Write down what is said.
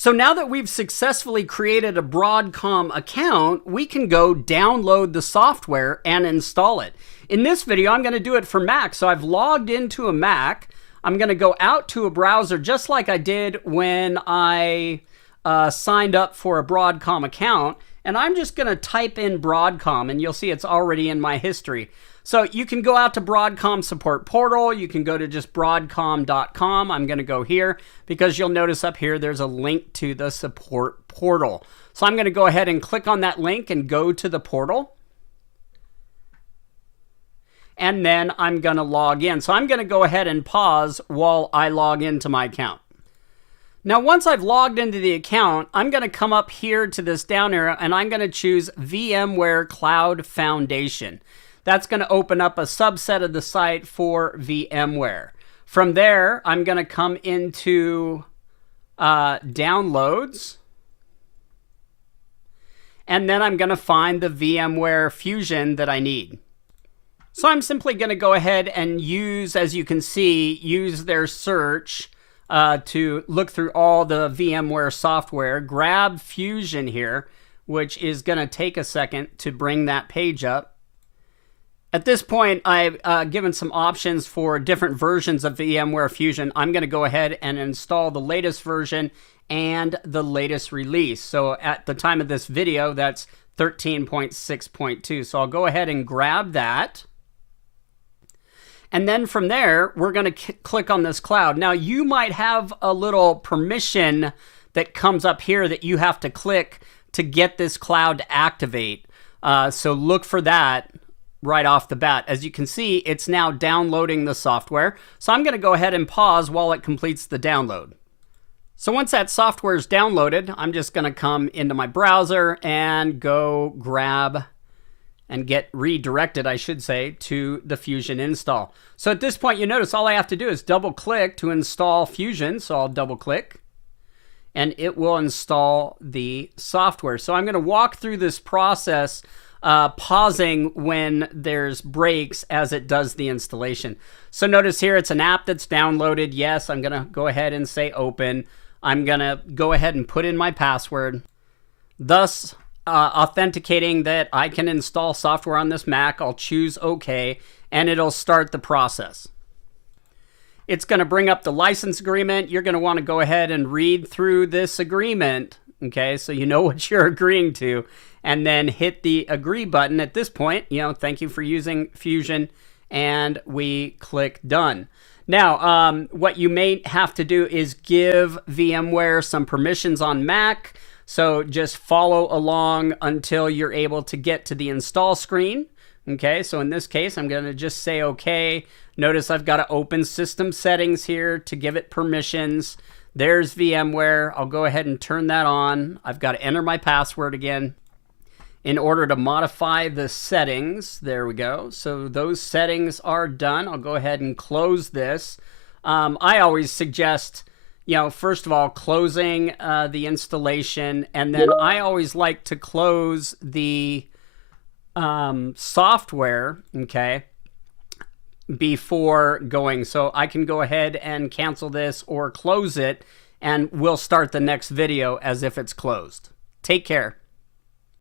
So now that we've successfully created a Broadcom account, we can go download the software and install it. In this video, I'm going to do it for Mac. So I've logged into a Mac. I'm going to go out to a browser just like I did when I signed up for a Broadcom account. And I'm just going to type in Broadcom, and you'll see it's already in my history. So you can go out to Broadcom support portal. You can go to just broadcom.com. I'm going to go here because you'll notice up here there's a link to the support portal. So I'm going to go ahead and click on that link and go to the portal. And then I'm going to log in. So I'm going to go ahead and pause while I log into my account. Now, once I've logged into the account, I'm going to come up here to this down arrow and I'm going to choose VMware Cloud Foundation. That's going to open up a subset of the site for VMware. From there, I'm going to come into Downloads. And then I'm going to find the VMware Fusion that I need. So I'm simply going to go ahead and use, as you can see, use their search to look through all the VMware software. Grab Fusion here, which is going to take a second to bring that page up. At this point, I've given some options for different versions of VMware Fusion. I'm going to go ahead and install the latest version and the latest release. So at the time of this video, that's 13.6.2. So I'll go ahead and grab that. And then from there, we're going to click on this cloud. Now, you might have a little permission that comes up here that you have to click to get this cloud to activate. So look for that right off the bat. As you can see, it's now downloading the software. So I'm going to go ahead and pause while it completes the download. So once that software is downloaded, I'm just going to come into my browser and go grab and get redirected, I should say, to the Fusion install. So at this point, you notice all I have to do is double click to install Fusion. So I'll double click and it will install the software. So I'm going to walk through this process, pausing when there's breaks as it does the installation. So notice here, it's an app that's downloaded. Yes, I'm going to go ahead and say open. I'm going to go ahead and put in my password, thus authenticating that I can install software on this Mac. I'll choose OK, and it'll start the process. It's going to bring up the license agreement. You're going to want to go ahead and read through this agreement, okay, so you know what you're agreeing to, and then hit the agree button. At this point, thank you for using Fusion, and we click done. Now, what you may have to do is give VMware some permissions on Mac. So just follow along until you're able to get to the install screen. Okay, so in this case, I'm going to just say OK. Notice I've got to open system settings here to give it permissions. There's VMware. I'll go ahead and turn that on. I've got to enter my password again in order to modify the settings. There we go. So those settings are done. I'll go ahead and close this. I always suggest, first of all, closing the installation, and then I always like to close the software, okay, before going. So I can go ahead and cancel this or close it, and we'll start the next video as if it's closed. Take care.